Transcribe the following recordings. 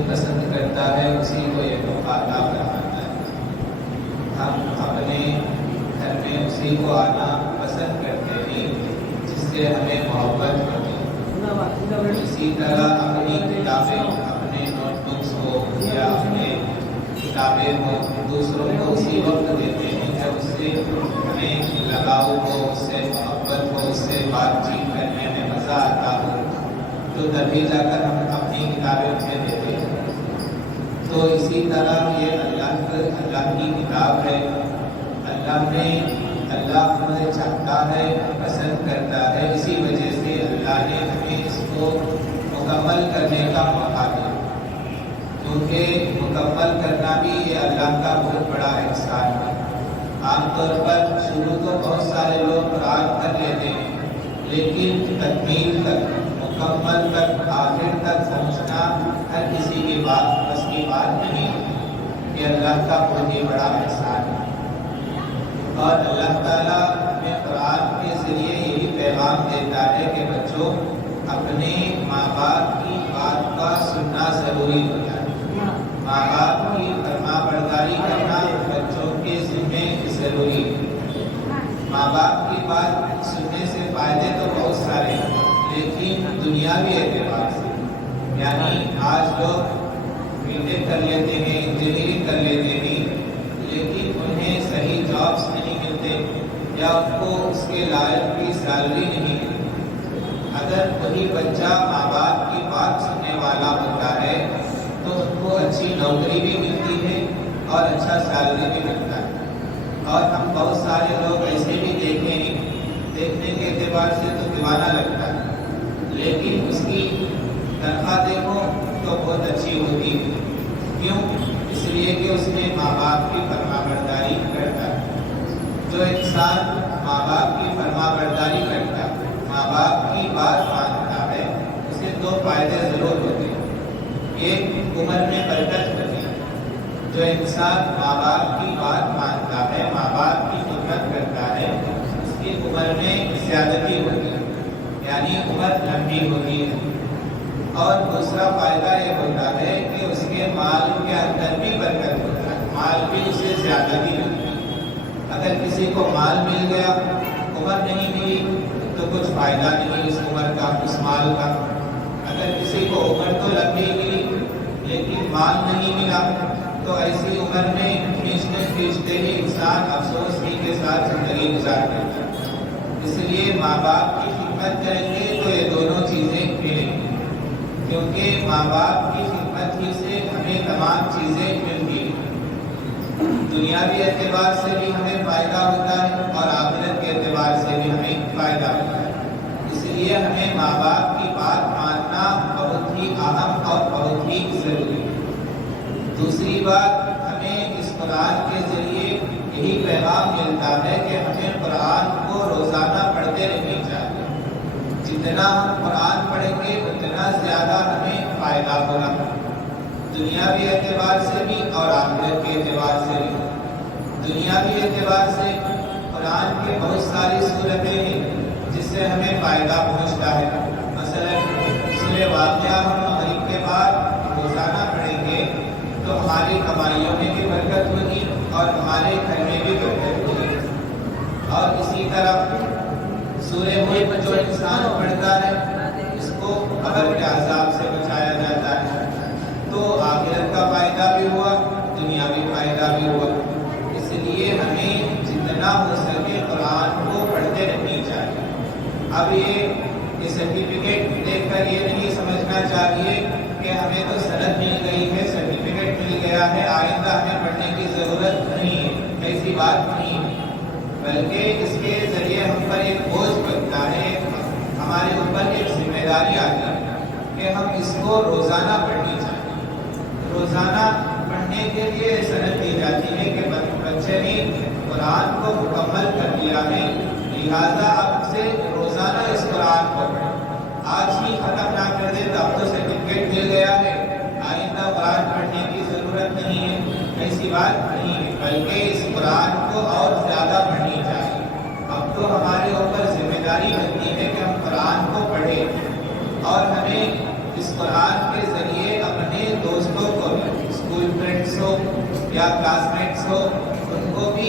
پسند کرتا ہے اسی کو یہ موقع عطا فرماتا ہے۔ ہم اپنے گھر میں اسی کو آنا پسند کرتے ہیں جس سے ہمیں محبت ہوتی ہے۔ اسی طرح اپنی کتابیں، اپنے نوٹ بکس کو یا اپنے کتابیں کو دوسروں کو اسی وقت دیتے ہیں جب اس سے ہمیں لگاؤ ہو، اس سے محبت ہو، اس سے بات چیت کرنے میں مزہ آتا ہو، تو تبھی جا کر ہم اپنی کتابیں انہیں دیتے ہیں۔ تو اسی طرح یہ اللہ کی کتاب ہے۔ اللہ ہمیں چاہتا ہے، پسند کرتا ہے، اسی وجہ سے اللہ نے ہمیں اس کو مکمل کرنے کا موقع دیا، کیونکہ مکمل کرنا بھی یہ اللہ کا بہت بڑا احسان ہے۔ عام طور پر شروع تو بہت سارے لوگ قرآن کر لیتے ہیں، لیکن تکمیل تک، مکمل تک، آخر تک پہنچنا ہر کسی کے بس کی بات نہیں ہے۔ یہ اللہ کا بہت ہی بڑا احسان ہے، اور اللہ تعالیٰ ہمیں قرآن کے ذریعے یہی پیغام دیتا ہے کہ بچوں، اپنے ماں باپ کی بات کا سننا ضروری ہوتا ہے۔ ماں باپ کی فرما برداری کرنا بچوں کے ذمے ضروری ہے۔ ماں باپ کی بات سننے سے فائدے تو بہت سارے ہیں، لیکن دنیاوی اعتبار سے، یعنی آج لوگ بی.ٹیک کر لیتے ہیں، انجینئرنگ کر لیتے ہیں، لیکن انہیں صحیح جابس نہیں ملتے یا ان کو اس کے لائق کی سیلری نہیں ملتی۔ اگر وہی بچہ ماں باپ کی بات سننے والا ہوتا ہے تو ان کو اچھی نوکری بھی ملتی ہے اور اچھا سیلری بھی ملتا ہے۔ اور ہم بہت سارے لوگ ایسے بھی دیکھے ہیں، دیکھنے کے اعتبار سے تو دیوانہ لگتا ہے، لیکن اس کی تنخواہ دیکھو تو بہت اچھی ہوتی ہے۔ کیوں؟ اس لیے کہ اس نے ماں باپ کی فرما برداری کرتا ہے۔ جو انسان ماں باپ کی فرما برداری کرتا ہے، ماں باپ کی بات مانتا ہے، اسے دو فائدے ضرور ہوتے ہیں۔ ایک، عمر میں برکت ہوتی ہے۔ جو انسان ماں باپ کی بات مانتا ہے، ماں باپ کی خدمت کرتا ہے، اس کی عمر میں زیادتی ہوتی ہے، یعنی عمر لمبی ہوتی ہے۔ اور دوسرا فائدہ یہ ہوتا ہے کہ اس کے مال کے اندر بھی برکت ہوتا ہے، مال بھی اسے زیادتی ملتی ہے۔ اگر کسی کو مال مل گیا، عمر نہیں ملی تو کچھ فائدہ نہیں اس عمر کا، اس مال کا۔ اگر کسی کو عمر تو لمبی ملی لیکن مال نہیں ملا تو ایسی عمر میں کھینچتے ہی انسان افسوس ہی کے ساتھ زندگی گزار دیتا ہے۔ اس لیے ماں باپ کی خدمت کریں گے تو یہ دونوں چیزیں ملیں گی، کیونکہ ماں باپ کی خدمت ہی سے ہمیں تمام چیزیں ملتی ہیں۔ دنیاوی اعتبار سے بھی ہمیں فائدہ ہوتا ہے اور آخرت کے اعتبار سے بھی ہمیں فائدہ ہوتا ہے۔ اس لیے ہمیں ماں باپ کی بات ماننا بہت ہی اہم اور بہت ہی ضروری ہے۔ دوسری بات، ہمیں اس قرآن کے ذریعے یہی پیغام ملتا ہے کہ ہمیں قرآن کو روزانہ پڑھتے رہنا چاہیے۔ جتنا ہم قرآن پڑھیں گے اتنا زیادہ ہمیں فائدہ ہوگا، دنیاوی اعتبار سے بھی اور آخرت کے اعتبار سے بھی۔ دنیاوی اعتبار سے قرآن کے بہت ساری صورتیں ہیں جس سے ہمیں فائدہ پہنچتا ہے۔ مثلا سورہ واقعہ ہم مغرب کے بعد روزانہ پڑھیں گے تو ہماری کمائیوں میں بھی برکت ہوگی اور ہمارے گھر میں بھی برکت ہوگی۔ اور اسی طرح سورہ ملک جو انسان پڑھتا ہے اس کو قبر کے عذاب سے بچایا جاتا ہے، تو آخرت کا فائدہ بھی ہوا، دنیاوی فائدہ بھی ہوا۔ اس لیے ہمیں جتنا ہو سکے قرآن کو پڑھتے رہنا چاہیے۔ اب یہ سرٹیفکیٹ دیکھ کر یہ نہیں سمجھنا چاہیے کہ ہمیں تو سند مل گئی ہے، سرٹیفکیٹ مل گیا ہے، آئندہ ہمیں پڑھنے کی ضرورت نہیں ہے، ایسی بات نہیں ہے، بلکہ اس کے ذریعے ہم پر ایک بوجھ بنتا ہے، ہمارے اوپر ایک ذمہ داری آتی ہے کہ ہم اس کو روزانہ پڑھنی چاہیے۔ روزانہ پڑھنے کے لیے سند دی جاتی ہے کہ بچے نے قرآن کو مکمل کر لیا ہے، لہذا اب سے روزانہ اس قرآن کو پڑھیں۔ آج ہی ختم نہ کر دے تو اب تو سرٹیفکیٹ مل گیا ہے، آئندہ قرآن پڑھنے کی ضرورت نہیں ہے، ایسی بات نہیں ہے، بلکہ اس قرآن کو اور زیادہ پڑھنی چاہیے۔ اب تو ہمارے اوپر ذمہ داری بنتی ہے کہ ہم قرآن کو پڑھیں اور ہمیں اس قرآن کے ذریعے اپنے دوستوں یا کلاس میٹس ہو ان کو بھی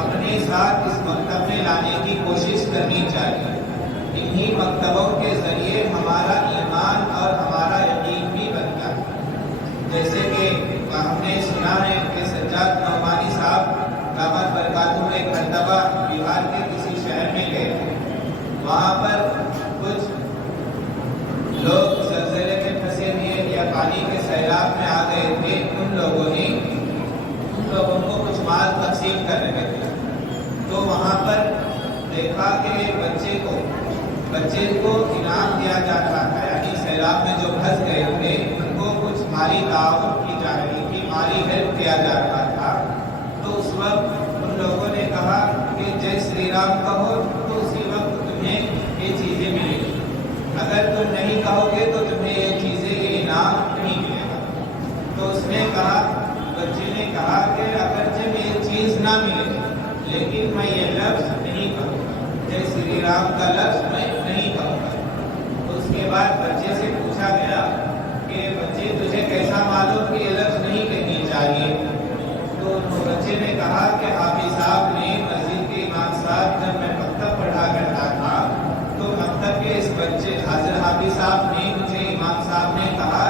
اپنے ساتھ اس مکتب میں لانے کی کوشش کرنی چاہیے. انہی مکتبوں کے ذریعے ہمارا ایمان اور ہمارا یقین بھی بنتا ہے. جیسے کہ ہم نے سنا ہے کہ سجاد نعمانی صاحب دامت برکاتہ ایک مرتبہ بہار کے کسی شہر میں گئے. وہاں پر کچھ لوگ زلزلے میں پھنسے ہوئے یا پانی کے سیلاب میں آ گئے تھے. ان لوگوں کو کچھ مال تقسیم کر رہے تھے. تو وہاں پر دیکھا کہ ایک بچے کو انعام دیا جا رہا تھا. یعنی سیلاب میں جو پھنس گئے تھے ان کو کچھ مالی تعاون کی جا رہی تھی, مالی ہیلپ کیا جا رہا تھا. تو اس وقت ان لوگوں نے کہا کہ جے شری رام کہو تو اسی وقت تمہیں یہ چیزیں ملیں گی. اگر تم نہیں کہو گے تو تمہیں یہ چیزیں, یہ انعام نہیں ملے گا. تو اس نے کہا, بچے نے کہا کہ اگرچہ میں یہ چیز نہ ملے لیکن میں یہ لفظ نہیں کہوں گا, جے شری رام کا لفظ میں نہیں کہوں گا. تو اس کے بعد بچے سے پوچھا گیا کہ بچے تجھے کیسا معلوم کہ یہ لفظ نہیں کہنی چاہیے؟ تو بچے نے کہا کہ حافظ صاحب نے, مسجد کے امام صاحب, جب میں مکتب پڑھا کرتا تھا تو مکتب کے اس بچے حضرت حافظ صاحب نے مجھے, امام صاحب نے کہا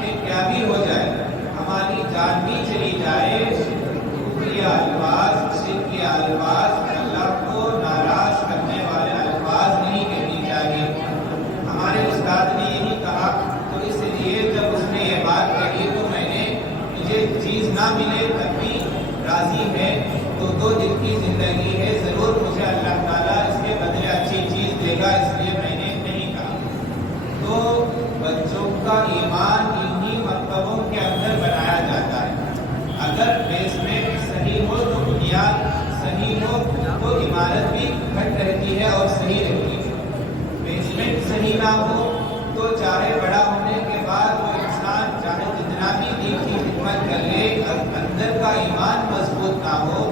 کہ کیا بھی ہو جائے, ہماری جان بھی چلی جائے, یہ الفاظ, شرک کے الفاظ, اللہ کو ناراض کرنے والے الفاظ نہیں کہنی چاہیے. ہمارے استاد نے یہی کہا. تو اس لیے جب اس نے یہ بات کہی تو میں نے, مجھے چیز نہ ملے تب بھی راضی ہے, تو 2 دن کی زندگی ہے, ضرور مجھے اللہ تعالیٰ اس کے بدلے اچھی چیز دے گا, اس لیے میں نے نہیں کہا. تو بچوں کا ایمان انہی مکتبوں کے اندر بنایا جاتا ہے. اگر بیسمنٹ صحیح ہو تو بنیاد صحیح ہو تو عمارت بھی گھٹ رہتی ہے اور صحیح رہتی ہے. بیسمنٹ صحیح نہ ہو تو چاہے بڑا ہونے کے بعد وہ انسان چاہے جتنا بھی دین کی خدمت کر لے, اندر کا ایمان مضبوط نہ ہو,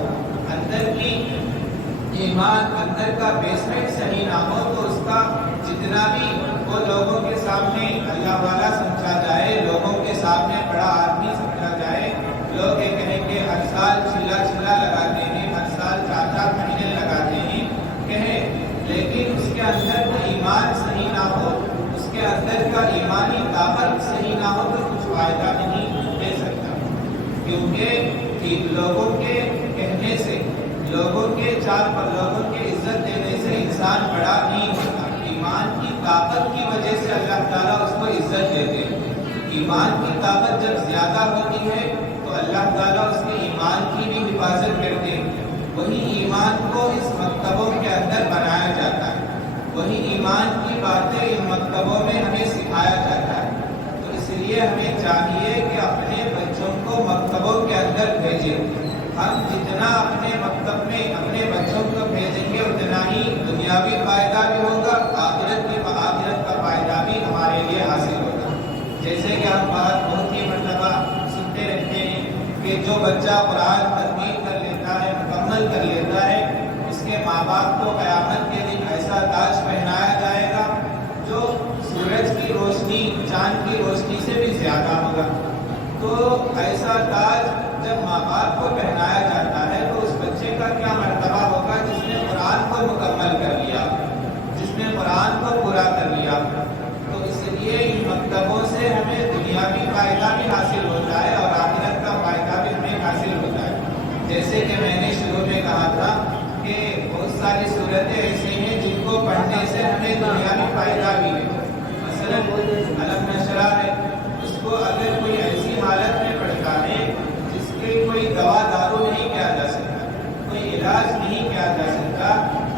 اندر کا بیسمنٹ صحیح نہ ہو تو اس کا جتنا بھی وہ لوگوں کے سامنے اللہ والا سمجھا جائے, لوگوں کے سامنے بڑا آدمی سمجھا جائے, لوگ یہ کہیں کہ ہر سال چلا لگاتے ہیں, ہر سال 4 مہینے لگاتے ہیں کہیں, لیکن اس کے اندر وہ ایمان صحیح نہ ہو, اس کے اندر کا ایمانی طاقت صحیح نہ ہو تو کچھ فائدہ نہیں دے سکتا. کیونکہ لوگوں کے کہنے سے, لوگوں کے عزت دینے سے انسان بڑا نہیں ہوتا. ایمان کی طاقت کی وجہ سے اللہ تعالیٰ اس کو عزت دیتے ہیں. ایمان کی طاقت جب زیادہ ہوتی ہے تو اللہ تعالیٰ اس کے ایمان کی بھی حفاظت کرتے ہیں. وہی ایمان کو اس مکتبوں کے اندر بنایا جاتا ہے, وہی ایمان کی باتیں ان مکتبوں میں ہمیں سکھایا جاتا ہے. تو اس لیے ہمیں چاہیے کہ اپنے بچوں کو مکتبوں کے اندر بھیجیں. ہم جتنا اپنے مکتب میں اپنے بچوں کو بھیجیں گے اتنا ہی دنیاوی فائدہ بھی ہوگا, آخرت کا فائدہ بھی ہمارے لیے حاصل ہوگا. جیسے کہ ہم بہت ہی مرتبہ سنتے رہتے ہیں کہ جو بچہ قرآن تکمیل کر لیتا ہے, مکمل کر لیتا ہے, اس کے ماں باپ کو قیامت کے دن ایسا تاج پہنایا جائے گا جو سورج کی روشنی, چاند کی روشنی سے بھی زیادہ ہوگا. تو ایسا تاج جب ماں باپ کو پہنایا جاتا ہے تو اس بچے کا کیا مرتبہ ہوگا جس نے قرآن کو مکمل کر لیا, جس نے قرآن کو پورا کر لیا. تو اس لیے ان مکتبوں سے ہمیں دنیاوی فائدہ بھی حاصل ہوتا ہے اور آخرت کا فائدہ بھی ہمیں حاصل ہوتا ہے. جیسے کہ میں نے شروع میں کہا تھا کہ بہت ساری صورتیں ایسی ہیں جن کو پڑھنے سے ہمیں دنیاوی فائدہ بھی ہے. مثلا علم نشرہ ہے, اس کو اگر کوئی ایسی حالت میں پڑھتا ہے جس کے کوئی دوا دارو نہیں کیا جا سکتا, کوئی علاج نہیں کیا جا سکتا,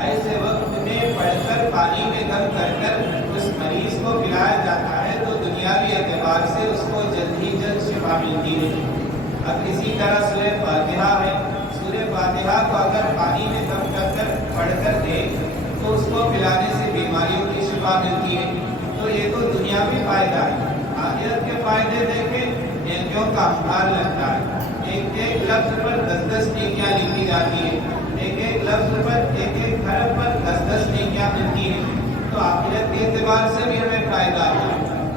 ایسے وقت میں پڑھ کر پانی میں دم کر اس مریض کو پلایا جاتا ہے تو دنیاوی اعتبار سے اس کو جلد ہی جلد شفا ملتی ہے. اب اسی طرح سورہ فاتحہ ہے, سورہ فاتحہ کو اگر پانی میں دم کر پڑھ کر دے تو اس کو پلانے سے بیماریوں کی شفا ملتی ہے. تو یہ تو دنیاوی فائدہ ہے. آخرت کے فائدے دیکھیں, نیکیوں کا امبار لگتا ہے, ایک لفظ پر 10 نیکیاں لکھی جاتی ہے, ایک لفظ پر ایک حرف پر 10 نیکیاں ملتی ہیں. تو آخرت کے اعتبار سے بھی ہمیں فائدہ ہو,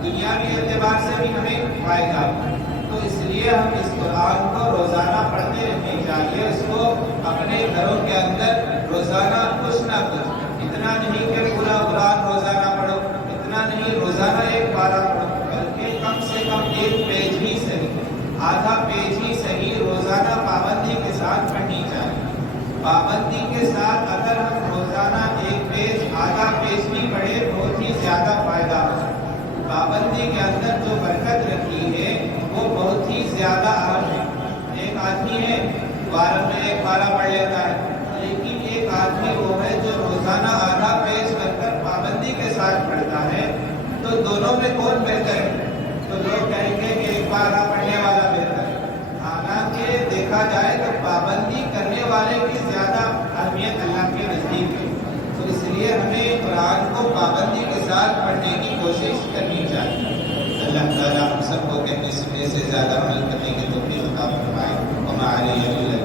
دنیاوی اعتبار سے بھی ہمیں فائدہ ہو. تو اس لیے ہم اس قرآن کو روزانہ پڑھتے رہنے چاہیے، اس کو اپنے گھروں کے اندر روزانہ کچھ نہ کچھ، اتنا نہیں کہ پورا قرآن روزانہ پڑھو، اتنا نہیں روزانہ ایک پارہ پڑھو، بلکہ کم سے کم ایک پیج ہی صحیح، آدھا پیج ہی صحیح روزانہ پابندی کے ساتھ پڑھنی چاہیے۔ پابندی کے ساتھ اگر ہم روزانہ ایک پیج آدھا پیج بھی پڑھے بہت ہی زیادہ فائدہ ہوگا۔ پابندی کے اندر جو برکت رکھی ہے وہ بہت ہی زیادہ اہم ہے۔ ایک آدمی ہے بارہ میں ایک پارہ پڑھ لیتا ہے، لیکن ایک آدمی وہ ہے جو روزانہ آدھا پیج کر پابندی کے ساتھ پڑھتا ہے، تو دونوں میں کون بہتر ہے؟ تو لوگ کہیں گے کہ ایک پارہ پڑھنے والا بہتر ہے، حالانکہ دیکھا جائے تو پابندی کرنے والے کی زیادہ اہمیت اللہ کے نزدیک ہے۔ تو اس لیے ہمیں قرآن کو پابندی کے ساتھ پڑھنے کی کوشش کرنی چاہیے۔ اللہ تعالیٰ ہم سب کو کہنے سننے سے زیادہ عمل کرنے کی توفیق عطا فرمائے۔ وما علیہ